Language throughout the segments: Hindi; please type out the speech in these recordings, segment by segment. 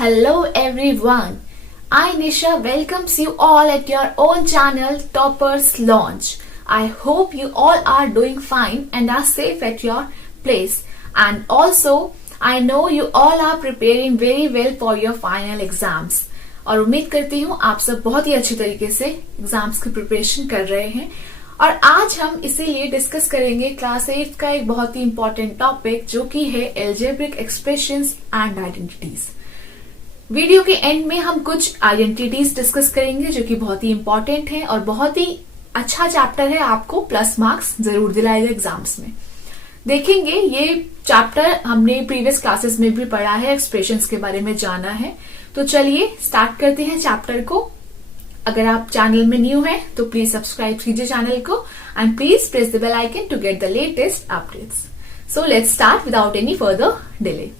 Hello everyone. I Nisha welcomes you all at your own channel Toppers Launch. I hope you all are doing fine and are safe at your place. And also I know you all are preparing very well for your final exams. और उम्मीद करती हूँ आप सब बहुत ही अच्छी तरीके से एग्जाम्स की प्रिपरेशन कर रहे हैं। और आज हम इसीलिए डिस्कस करेंगे क्लास 8 का एक बहुत ही इंपॉर्टेंट टॉपिक जो कि है algebraic expressions and identities. Video के एंड में हम कुछ आइडेंटिटीज डिस्कस करेंगे जो कि बहुत ही इंपॉर्टेंट है और बहुत ही अच्छा चैप्टर है, आपको प्लस मार्क्स जरूर दिलाएगा एग्जाम्स में। देखेंगे ये चैप्टर हमने प्रीवियस क्लासेस में भी पढ़ा है, एक्सप्रेशंस के बारे में जाना है। तो चलिए स्टार्ट करते हैं चैप्टर को। अगर आप चैनल में न्यू हैं तो प्लीज सब्सक्राइब कीजिए चैनल को and please press the bell icon to get the latest updates. So let's start without any further delay.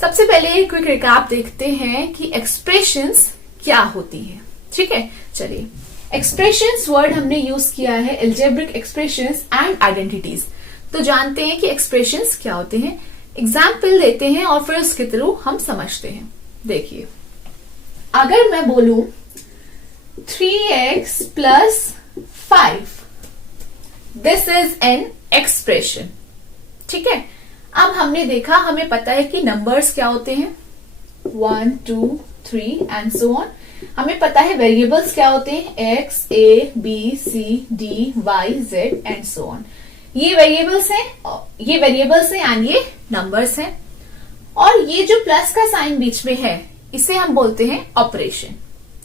सबसे पहले एक क्विक रिकैप देखते हैं कि एक्सप्रेशंस क्या होती है। ठीक है, चलिए एक्सप्रेशंस वर्ड हमने यूज किया है एल्जेब्रिक एक्सप्रेशंस एंड आइडेंटिटीज। तो जानते हैं कि एक्सप्रेशंस क्या होते हैं, एग्जाम्पल देते हैं और फिर उसके थ्रू हम समझते हैं। देखिए, अगर मैं बोलूं 3x plus 5, this is an expression. ठीक है, अब हमने देखा, हमें पता है कि नंबर्स क्या होते हैं 1 2 3 एंड सो ऑन। हमें पता है वेरिएबल्स क्या होते हैं x a b c d y z and so on. ये वेरिएबल्स हैं एंड ये नंबर्स हैं। और ये जो प्लस का साइन बीच में है इसे हम बोलते हैं ऑपरेशन।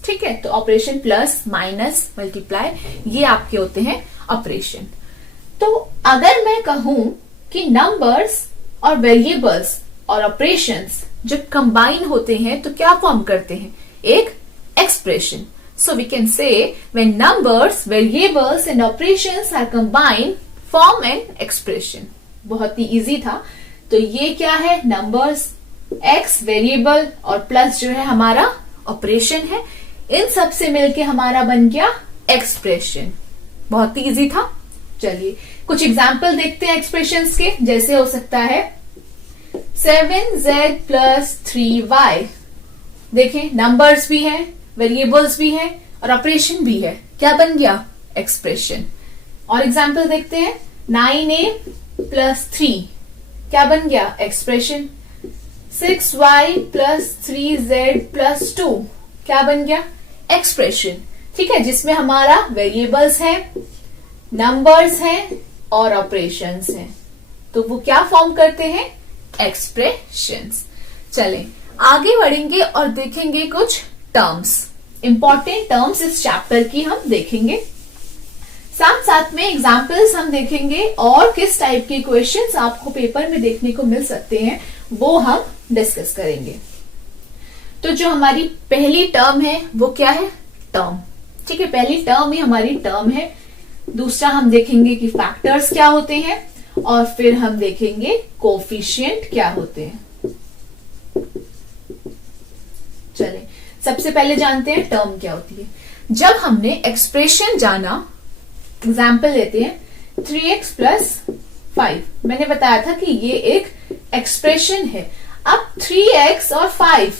ठीक है, तो ऑपरेशन प्लस माइनस मल्टीप्लाई ये आपके होते हैं ऑपरेशन। तो अगर मैं कहूं कि नंबर्स और वेरिएबल्स और ऑपरेशंस जब कंबाइन होते हैं तो क्या फॉर्म करते हैं, एक expression. So we can say when numbers, variables and operations are combined form an expression. बहुत ही इजी था। तो ये क्या है, नंबर्स, एक्स वेरिएबल और प्लस जो है हमारा ऑपरेशन है। इन सब से मिलके हमारा बन गया एक्सप्रेशन। बहुत ही इजी था। चलिए कुछ एग्जाम्पल देखते हैं एक्सप्रेशंस के। जैसे हो सकता है 7z plus 3y। देखें, नंबर्स भी हैं, वेरिएबल्स भी हैं और ऑपरेशन भी है। क्या बन गया, एक्सप्रेशन। और एग्जाम्पल देखते हैं 9a plus 3, क्या बन गया, expression. 6y plus 3z plus 2, क्या बन गया, एक्सप्रेशन। ठीक है, जिसमें हमारा वेरिएबल्स है, नंबर्स हैं और ऑपरेशंस हैं। तो वो क्या फॉर्म करते हैं, एक्सप्रेशंस। चलें आगे बढ़ेंगे और देखेंगे कुछ टर्म्स, इंपॉर्टेंट टर्म्स इस चैप्टर की हम देखेंगे। साथ साथ में एग्जाम्पल्स हम देखेंगे और किस टाइप के क्वेश्चंस आपको पेपर में देखने को मिल सकते हैं वो हम डिस्कस करेंगे। तो जो हमारी पहली टर्म है वो क्या है, टर्म। ठीक है, पहली टर्म ही हमारी टर्म है। दूसरा हम देखेंगे कि फैक्टर्स क्या होते हैं और फिर हम देखेंगे कोफिशिएंट क्या होते हैं। चलें सबसे पहले जानते हैं टर्म क्या होती है। जब हमने एक्सप्रेशन जाना, एग्जाम्पल लेते हैं 3x plus 5। मैंने बताया था कि ये एक एक्सप्रेशन है। अब 3x और 5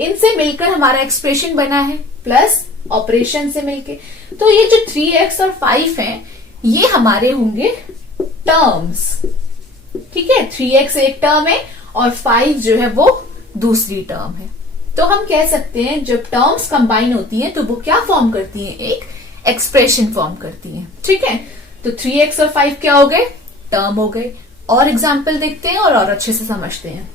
इनसे मिलकर हमारा एक्सप्रेशन बना है, प्लस ऑपरेशन से मिलके। तो ये जो 3x और 5 हैं ये हमारे होंगे टर्म्स। ठीक है, 3x एक टर्म है और 5 जो है वो दूसरी टर्म है। तो हम कह सकते हैं जब टर्म्स कंबाइन होती हैं तो वो क्या फॉर्म करती हैं, एक एक्सप्रेशन फॉर्म करती हैं। ठीक है, तो 3x और 5 क्या हो गए, टर्म हो गए। और एग्जाम्पल देखते हैं और अच्छे से समझते हैं।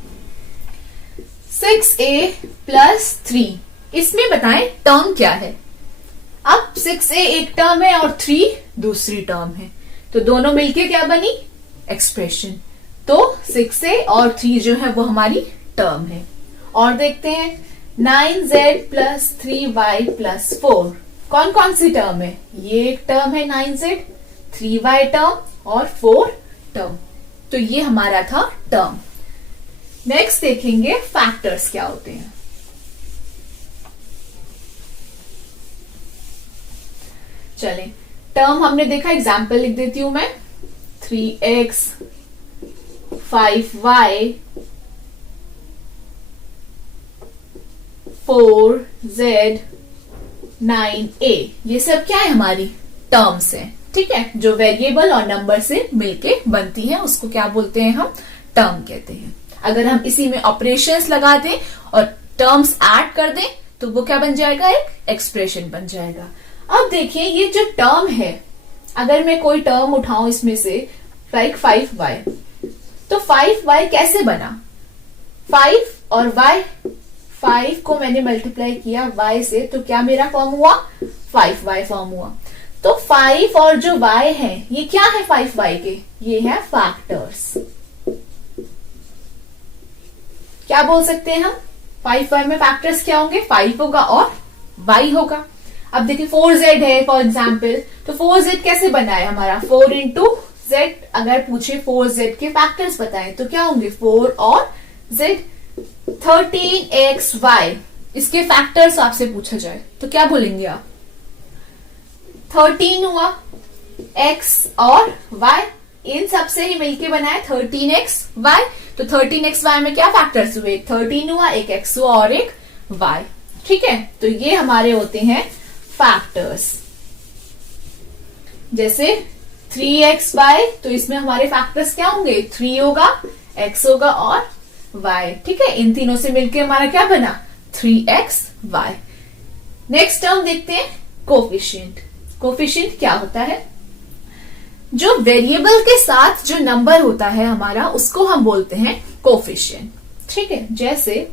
6a plus 3, इसमें बताएं टर्म क्या है। अब 6a एक टर्म है और 3 दूसरी टर्म है, तो दोनों मिलके क्या बनी, एक्सप्रेशन। तो 6a और 3 जो है वो हमारी टर्म है। और देखते हैं 9z plus 3y plus 4, कौन कौन सी टर्म है, ये एक टर्म है 9z, 3y टर्म और 4 टर्म। तो ये हमारा था टर्म। नेक्स्ट देखेंगे फैक्टर्स क्या होते हैं। चलें, टर्म हमने देखा, एग्जाम्पल लिख देती हूं मैं। 3x 5y 4z 9a, ये सब क्या है, हमारी टर्म्स है, ठीक है, जो वेरिएबल और नंबर से मिलके बनती है, उसको क्या बोलते हैं, हम टर्म कहते हैं। अगर हम इसी में ऑपरेशंस लगा दें और टर्म्स ऐड कर दें तो वो क्या बन जाएगा, एक एक्सप्रेशन बन जाएगा। अब देखिए ये जो टर्म है, अगर मैं कोई टर्म उठाऊं इसमें से, लाइक 5y, तो 5y कैसे बना, 5 और y, 5 को मैंने मल्टीप्लाई किया y से, तो क्या मेरा फॉर्म हुआ, 5y फॉर्म हुआ। तो 5 और जो y है ये क्या है 5y के, ये है फैक्टर्स। क्या बोल सकते हैं हम, 5y में फैक्टर्स क्या होंगे, 5 होगा और y होगा। अब देखिए 4z है फॉर एग्जाम्पल, तो 4z कैसे बना है हमारा, 4 इंटू z, अगर पूछे 4z के फैक्टर्स बताएं तो क्या होंगे, 4 और z। 13xy, इसके फैक्टर्स आपसे पूछा जाए तो क्या बोलेंगे आप, 13 हुआ, x और y, इन सबसे ही मिलके बना है 13xy, तो 13xy में क्या फैक्टर्स हुए, 13 हुआ, एक x हुआ और एक y, ठीक है। तो ये हमारे होते हैं फैक्टर्स। जैसे 3xy, तो इसमें हमारे फैक्टर्स क्या होंगे, 3 होगा, x होगा और y, ठीक है, इन तीनों से मिलके हमारा क्या बना, 3xy। नेक्स्ट टर्म देखते हैं, कोफिशिएंट। कोफिशिएंट क्या होता है, जो वेरिएबल के साथ जो नंबर होता है हमारा, उसको हम बोलते हैं कोफिशिएंट, ठीक है। जैसे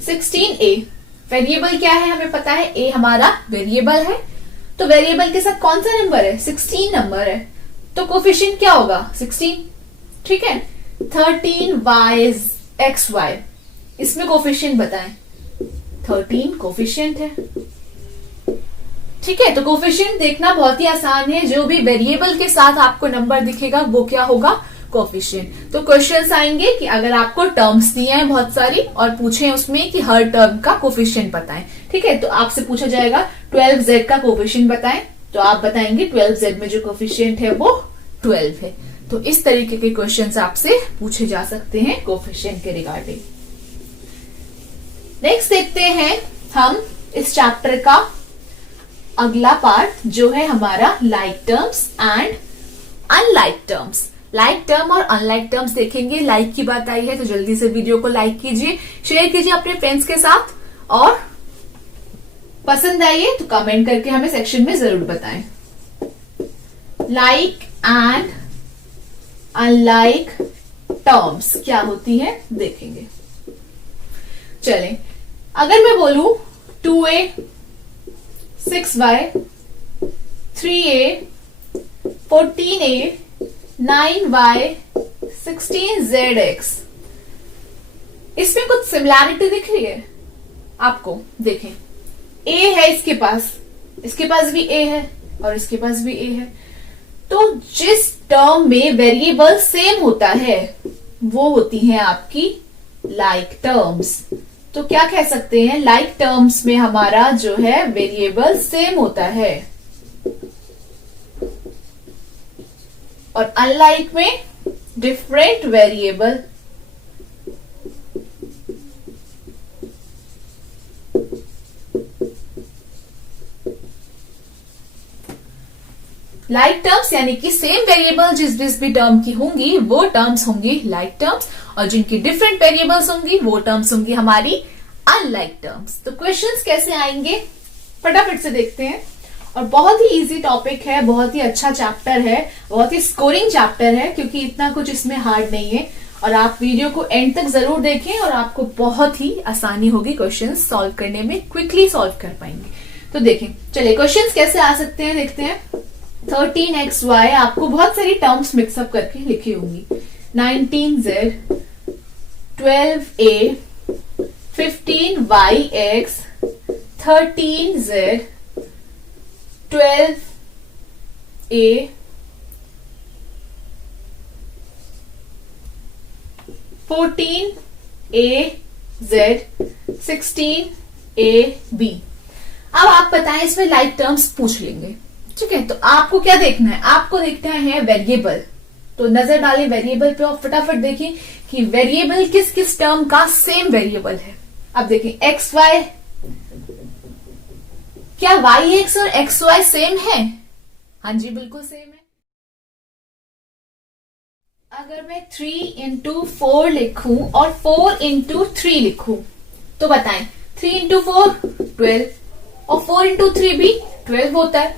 16a, वेरिएबल क्या है हमें पता है, a हमारा वेरिएबल है, तो वेरिएबल के साथ कौन सा नंबर है, 16 नंबर है, तो कोफिशिएंट क्या होगा, 16, ठीक है। 13xy, इसमें कोफिशिएंट बताएं, 13 कोफिशिएंट है, ठीक है। तो कोफिशिएंट देखना बहुत ही आसान है, जो भी वेरिएबल के साथ आपको नंबर दिखेगा वो क्या होगा, कोफिशिएंट। तो क्वेश्चंस आएंगे कि अगर आपको टर्म्स दिए हैं बहुत सारी और पूछे उसमें कि हर टर्म का कोफिशिएंट बताएं, ठीक है, तो आपसे पूछा जाएगा 12z का कोफिशिएंट बताएं, तो आप बताएंगे 12z में जो कोफिशिएंट है वो 12 है। तो इस तरीके के क्वेश्चंस आपसे पूछे जा सकते हैं कोफिशिएंट के रिगार्डिंग। नेक्स्ट देखते हैं हम इस चैप्टर का अगला पार्ट, जो है हमारा like terms and unlike terms. Like term और अनलाइक टर्म्स देखेंगे। लाइक की बात आई है तो जल्दी से वीडियो को लाइक कीजिए, शेयर कीजिए अपने फ्रेंड्स के साथ, और पसंद आई है तो कमेंट करके हमें सेक्शन में जरूर बताएं। लाइक एंड अनलाइक टर्म्स क्या होती है देखेंगे। चलें, अगर मैं बोलूं 2a 6y 3a 14a 9y 16zx, इसमें कुछ सिमिलैरिटी दिख रही है आपको, देखें a है इसके पास भी a है और इसके पास भी a है, तो जिस टर्म में वेरिएबल सेम होता है वो होती है आपकी लाइक टर्म्स। तो क्या कह सकते हैं, लाइक टर्म्स में हमारा जो है वेरिएबल सेम होता है, और अनलाइक में डिफरेंट वेरिएबल। लाइक टर्म्स यानी कि सेम वेरिएबल जिस भी टर्म की होंगी वो टर्म्स होंगी लाइक टर्म्स, और जिनकी डिफरेंट वेरिएबल्स होंगी वो टर्म्स होंगी हमारी अनलाइक टर्म्स। तो क्वेश्चंस कैसे आएंगे फटाफट से देखते हैं, और बहुत ही इजी टॉपिक है, बहुत ही अच्छा चैप्टर है, बहुत ही स्कोरिंग चैप्टर है, क्योंकि इतना कुछ इसमें हार्ड नहीं है, और आप वीडियो को एंड तक जरूर देखें और आपको बहुत ही आसानी होगी क्वेश्चंस सॉल्व करने में, क्विकली सॉल्व कर पाएंगे। तो देखें, चलिए क्वेश्चंस कैसे आ सकते हैं देखते हैं। 13xy, आपको बहुत सारी टर्म्स मिक्सअप करके लिखी होंगी, 19z 12a 15yx 13z 12a 14az 16ab। अब आप बताएं, इसमें लाइक टर्म्स पूछ लेंगे, ठीक है। तो आपको क्या देखना है, आपको देखना है वेरिएबल, तो नजर डालें वेरिएबल पे और फटाफट देखें कि वेरिएबल किस किस टर्म का सेम वेरिएबल है। अब देखें xy क्या वाई एक्स और एक्स वाई सेम है? हाँ जी, बिल्कुल सेम है। अगर मैं 3 इंटू 4 लिखूं और 4 इंटू 3 लिखूं तो बताएं, 3 इंटू 4 12 और 4 इंटू 3 भी 12 होता है।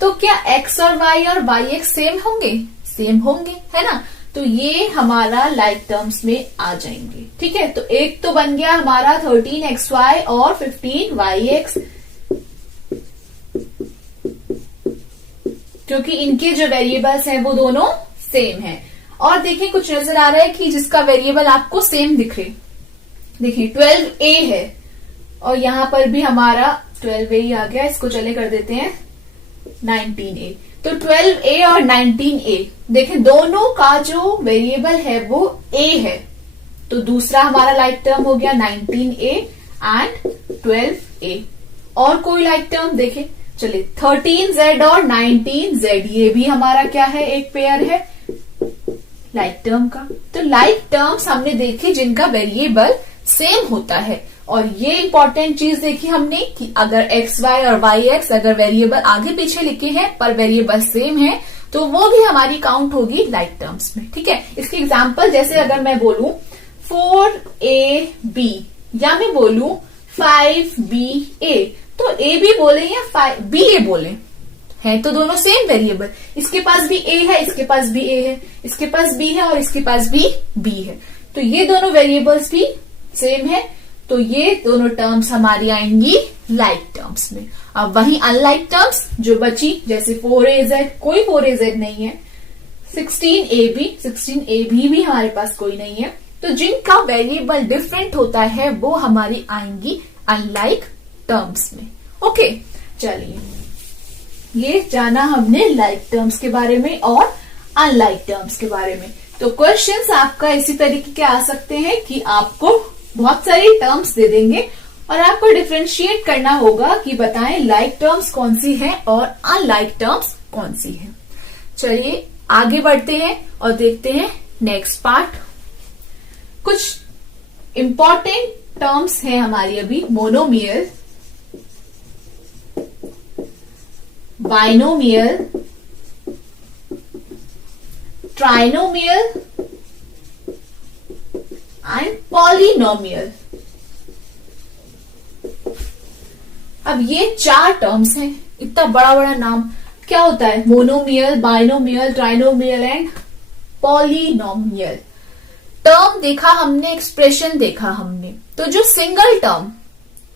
तो क्या x और y x सेम होंगे? सेम होंगे, है ना। तो ये हमारा लाइक टर्म्स में आ जाएंगे। ठीक है, तो एक तो बन गया हमारा 13xy और 15yx, क्योंकि इनके जो वेरिएबल्स हैं वो दोनों सेम हैं। और देखिए कुछ नजर आ रहा है कि जिसका वेरिएबल आपको सेम दिख रहे, देखिए 12a है और यहां पर भी हमारा 12a ही आ गया, इसको चले कर देते हैं 19a। तो 12a और 19a, देखें दोनों का जो वेरिएबल है वो a है, तो दूसरा हमारा लाइक टर्म हो गया 19a एंड 12a। और कोई लाइक टर्म देखें, चलिए 13z और 19z, ये भी हमारा क्या है, एक पेयर है लाइक टर्म का। तो लाइक टर्म्स हमने देखे जिनका वेरिएबल सेम होता है। और ये इंपॉर्टेंट चीज देखी हमने कि अगर एक्स वाई और वाई एक्स अगर वेरिएबल आगे पीछे लिखे हैं पर वेरिएबल सेम है तो वो भी हमारी काउंट होगी लाइक टर्म्स में। ठीक है, इसकी एग्जांपल जैसे अगर मैं बोलूं 4ab या मैं बोलूं 5ba, तो a भी बोले या ba बोले, है तो दोनों सेम वेरिएबल। इसके पास भी a है, इसके पास भी a है, इसके पास b है और इसके पास भी b है, तो ये दोनों वेरिएबल्स भी सेम है। तो ये दोनों टर्म्स हमारी आएंगी लाइक टर्म्स में। अब वहीं अनलाइक टर्म्स जो बची, जैसे 4az, कोई 4az नहीं है, 16ab भी हमारे पास कोई नहीं है, तो जिनका वेरिएबल डिफरेंट होता है वो हमारी आएंगी अनलाइक टर्म्स में। ओके, चलिए ये जाना हमने लाइक टर्म्स के बारे में और अनलाइक टर्म्स के बारे में। तो क्वेश्चंस आपका इसी तरीके के आ सकते हैं कि आपको बहुत सारी टर्म्स दे देंगे और आपको डिफरेंशिएट करना होगा कि बताएं लाइक टर्म्स कौन सी हैं और अनलाइक टर्म्स कौन सी हैं। चलिए आगे बढ़ते हैं और देखते हैं नेक्स्ट पार्ट। कुछ इंपॉर्टेंट टर्म्स हैं हमारी अभी, monomial, binomial, trinomial and polynomial. अब ये 4 टर्म्स हैं, इतना बड़ा बड़ा नाम क्या होता है, monomial, binomial, trinomial and polynomial. Term देखा हमने, एक्सप्रेशन देखा हमने, तो जो सिंगल टर्म,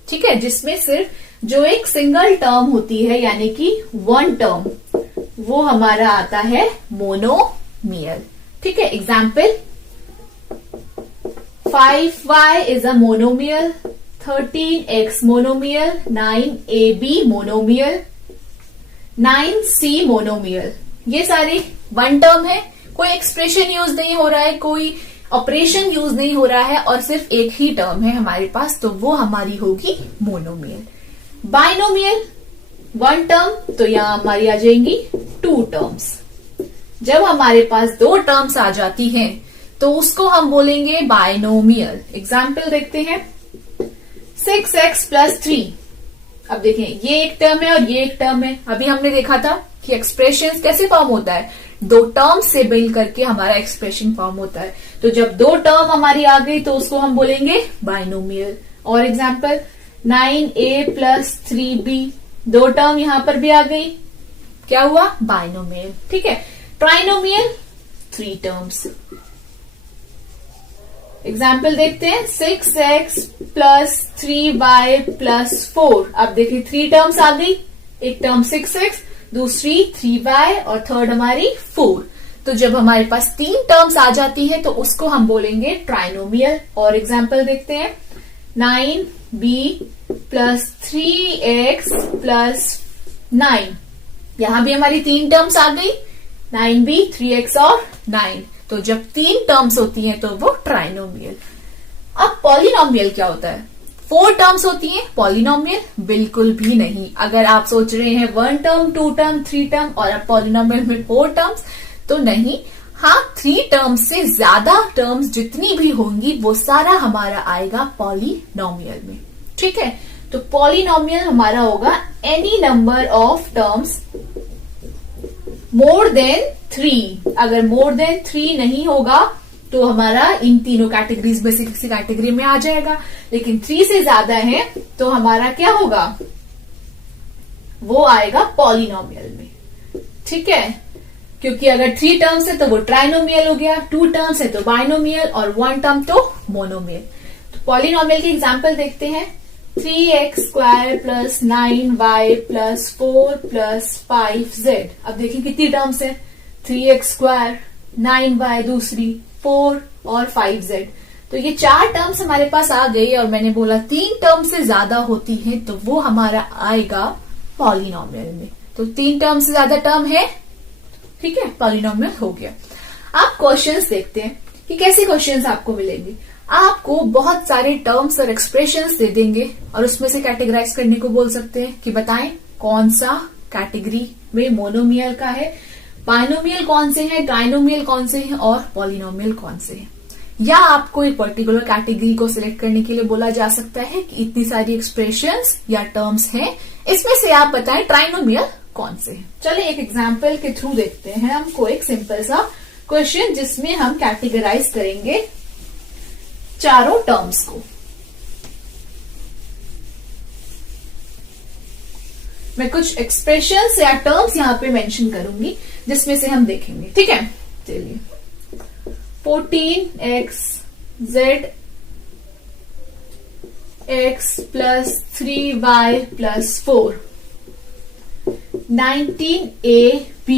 ठीक है, जिसमें सिर्फ जो एक सिंगल टर्म होती है यानी कि वन टर्म, वो हमारा आता है मोनोमियल। ठीक है, example 5y is a monomial, 13x monomial, 9ab monomial, 9c monomial। ये सारे वन टर्म है, कोई एक्सप्रेशन यूज नहीं हो रहा है, कोई ऑपरेशन यूज नहीं हो रहा है और सिर्फ एक ही टर्म है हमारे पास, तो वो हमारी होगी मोनोमियल। बाइनोमियल वन टर्म, तो यहां हमारी आ जाएंगी 2 टर्म्स। जब हमारे पास 2 टर्म्स आ जाती हैं तो उसको हम बोलेंगे बाइनोमियल। एग्जाम्पल देखते हैं 6x + 3। अब देखें ये एक टर्म है और ये एक टर्म है। अभी हमने देखा था कि एक्सप्रेशन कैसे फॉर्म होता है, 2 टर्म से मिल करके हमारा एक्सप्रेशन फॉर्म होता है। तो जब 2 टर्म हमारी आ गई तो उसको हम बोलेंगे बाइनोमियल। और एग्जाम्पल 9a + 3b, 2 टर्म यहां पर भी आ गई, क्या हुआ, बाइनोमियल। ठीक है, ट्राइनोमियल 3 टर्म्स। एग्जाम्पल देखते हैं 6x + 3y + 4। अब देखिए 3 टर्म्स आ गई, एक टर्म 6x, दूसरी 3y और थर्ड हमारी 4। तो जब हमारे पास 3 टर्म्स आ जाती है तो उसको हम बोलेंगे ट्राइनोमियल। और एग्जाम्पल देखते हैं 9b + 3x + 9। यहां भी हमारी 3 टर्म्स आ गई, 9b, 3x और 9। तो जब 3 टर्म्स होती हैं तो वो ट्राइनोमियल। अब पॉलिनोमियल क्या होता है, 4 टर्म्स होती हैं पॉलिनोमियल? बिल्कुल भी नहीं। अगर आप सोच रहे हैं 1 टर्म, 2 टर्म, 3 टर्म और अब पॉलिनोमियल में 4 टर्म्स, तो नहीं। हाँ, 3 टर्म्स से ज्यादा टर्म्स जितनी भी होंगी वो सारा हमारा आएगा पॉलिनोमियल में। ठीक है, तो पॉलिनोमियल हमारा होगा any number of terms more than 3। अगर मोर देन 3 नहीं होगा तो हमारा इन तीनों कैटेगरीज में से किसी कैटेगरी में आ जाएगा, लेकिन 3 से ज्यादा है तो हमारा क्या होगा, वो आएगा पॉलिनोमियल में। ठीक है, क्योंकि अगर 3 टर्म्स है तो वो ट्राइनोमियल हो गया, 2 टर्म्स है तो बाइनोमियल और 1 टर्म तो मोनोमियल। तो पॉलिनोमियल के एग्जाम्पल देखते हैं। 3x² plus 9y plus 4 plus 5z। अब देखिए कितनी टर्म्स है, 3x², 9y दूसरी, 4 और 5z। तो ये 4 टर्म्स हमारे पास आ गई और मैंने बोला 3 टर्म से ज्यादा होती है तो वो हमारा आएगा पॉलिनोमियल में। तो 3 टर्म से ज्यादा टर्म है, ठीक है, पॉलिनोमियल हो गया। आप क्वेश्चंस देखते हैं कि कैसे क्वेश्चंस आपको मिलेंगे। आपको बहुत सारे टर्म्स और एक्सप्रेशंस दे देंगे और उसमें से कैटेगराइज करने को बोल सकते हैं कि बताएं कौन सा कैटेगरी में मोनोमियल का है, बाइनोमियल कौन से हैं, ट्राइनोमियल कौन से हैं और पॉलिनोमियल कौन से हैं। या आपको एक पर्टिकुलर कैटेगरी को सिलेक्ट करने के लिए बोला जा सकता है कि इतनी सारी एक्सप्रेशंस या टर्म्स हैं, इसमें से आप बताएं ट्राइनोमियल कौन से हैं। चलिए एक एग्जाम्पल के थ्रू देखते हैं हमको एक सिंपल सा क्वेश्चन जिसमें हम कैटेगराइज करेंगे चारों टर्म्स को। मैं कुछ एक्सप्रेशंस या टर्म्स यहां पे मेंशन करूंगी जिसमें से हम देखेंगे, ठीक है। चलिए 14x x plus 3y plus 4, 19ab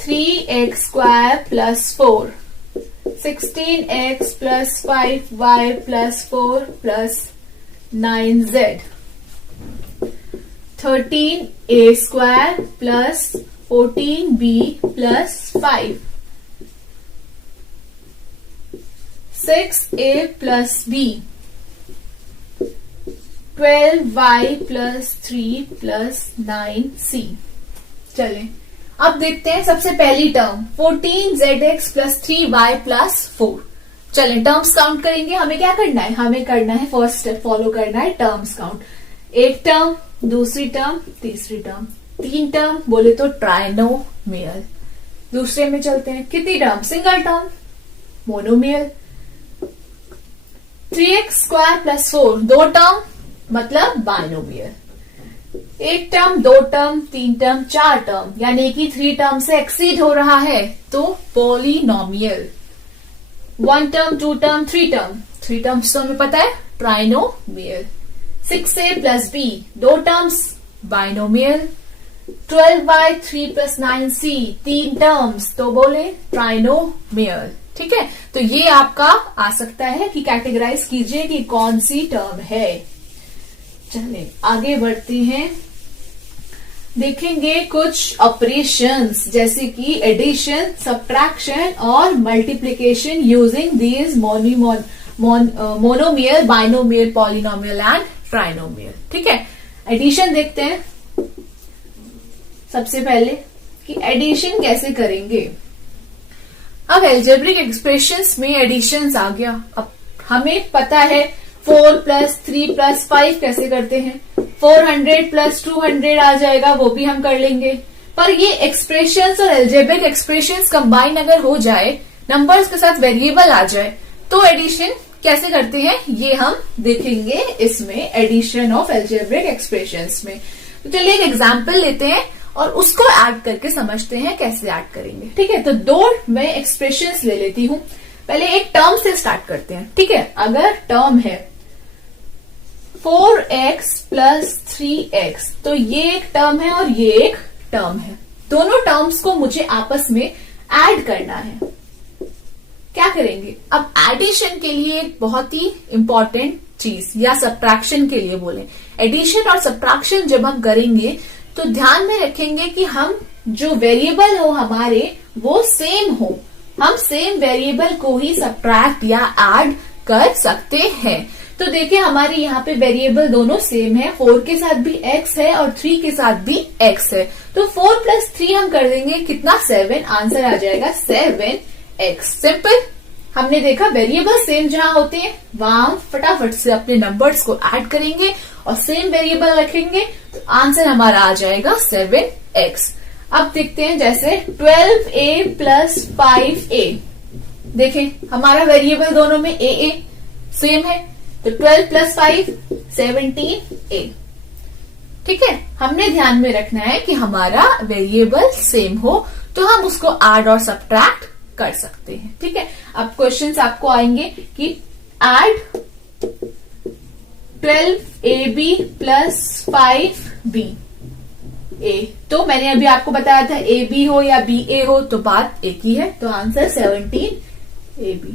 3x² plus 4, 16x plus 5y plus 4 plus 9z, 13a² plus 14b plus 5, 6a plus b, 12y plus 3 plus 9c। चलें अब देखते हैं सबसे पहली term 14zx plus 3y plus 4। चलें टर्म्स काउंट करेंगे। हमें क्या करना है, हमें करना है फर्स्ट स्टेप फॉलो करना है टर्म्स काउंट। एक टर्म, दूसरी टर्म, तीसरी टर्म, 3 टर्म बोले तो ट्राइनोमियल। दूसरे में चलते हैं, कितनी term, single term, monomial. 3x² plus 4 2 term मतलब binomial. 1 term, 2 term, 3 term, 4 term यानी कि 3 टर्म से एक्सीड हो रहा है तो polynomial. 1 term, 2 term, 3 term, 3 terms तो हमें पता है trinomial. 6a plus b 2 terms binomial. 12y 3 plus 9c 3 terms तो बोले ट्राइनोमियल। ठीक है, तो ये आपका आ सकता है कि कैटेगराइज कीजिए कि कौन सी टर्म है। चलिए आगे बढ़ते हैं, देखेंगे कुछ ऑपरेशंस जैसे कि एडिशन, सब्ट्रैक्शन और multiplication using these monomial, binomial, polynomial and trinomial. ठीक है, एडिशन देखते हैं सबसे पहले कि एडिशन कैसे करेंगे। अब एल्जेब्रिक एक्सप्रेशंस में एडिशंस आ गया। अब हमें पता है 4 प्लस 3 प्लस 5 कैसे करते हैं, 400 प्लस 200 आ जाएगा, वो भी हम कर लेंगे। पर ये एक्सप्रेशंस और एल्जेब्रिक एक्सप्रेशंस कंबाइन अगर हो जाए, नंबर्स के साथ वेरिएबल आ जाए, तो एडिशन कैसे करते हैं ये हम देखेंगे इसमें, एडिशन ऑफ एल्जेब्रिक एक्सप्रेशंस में। तो चलिए एक एग्जाम्पल लेते हैं और उसको ऐड करके समझते हैं कैसे ऐड करेंगे। ठीक है, तो 2 मैं एक्सप्रेशंस ले लेती हूं। पहले एक टर्म से स्टार्ट करते हैं। ठीक है, अगर टर्म है 4x प्लस 3x तो ये एक टर्म है और ये एक टर्म है। दोनों टर्म्स को मुझे आपस में ऐड करना है। क्या करेंगे, अब एडिशन के लिए एक बहुत ही इंपॉर्टेंट चीज, या सब्ट्रैक्शन के लिए बोले, एडिशन और सब्ट्रैक्शन जब हम करेंगे तो ध्यान में रखेंगे कि हम जो वेरिएबल हो हमारे वो सेम हो। हम सेम वेरिएबल को ही सब्ट्रैक्ट या ऐड कर सकते हैं। तो देखिए हमारे यहाँ पे वेरिएबल दोनों सेम है, 4 के साथ भी x है और 3 के साथ भी x है। तो 4 प्लस 3 हम कर देंगे कितना, 7। आंसर आ जाएगा 7x। सिंपल। हमने देखा वेरिएबल सेम जहां होते हैं वहां हम फटाफट से अपने नंबर्स को ऐड करेंगे और सेम वेरिएबल रखेंगे तो आंसर हमारा आ जाएगा 7x। अब देखते हैं जैसे 12a प्लस 5a। देखें हमारा वेरिएबल दोनों में a सेम है तो 12 प्लस 5 17a। ठीक है, हमने ध्यान में रखना है कि हमारा वेरिएबल सेम हो तो हम उसको ऐड और सब्ट्रैक्ट कर सकते हैं। ठीक है, अब क्वेश्चंस आपको आएंगे कि ऐड 12ab प्लस 5b। तो मैंने अभी आपको बताया था ab हो या ba हो तो बात एक ही है, तो आंसर 17ab।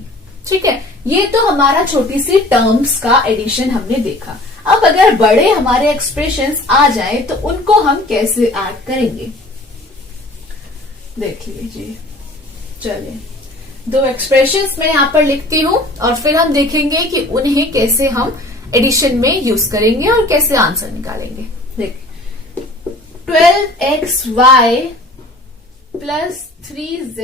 ठीक है, ये तो हमारा छोटी सी टर्म्स का एडिशन हमने देखा। अब अगर बड़े हमारे एक्सप्रेशंस आ जाए तो उनको हम कैसे ऐड करेंगे देख लीजिए। चलिए, दो एक्सप्रेशंस मैं यहां पर लिखती हूं और फिर हम देखेंगे कि उन्हें कैसे हम एडिशन में यूज करेंगे और कैसे आंसर निकालेंगे। देखिए 12xy प्लस 3z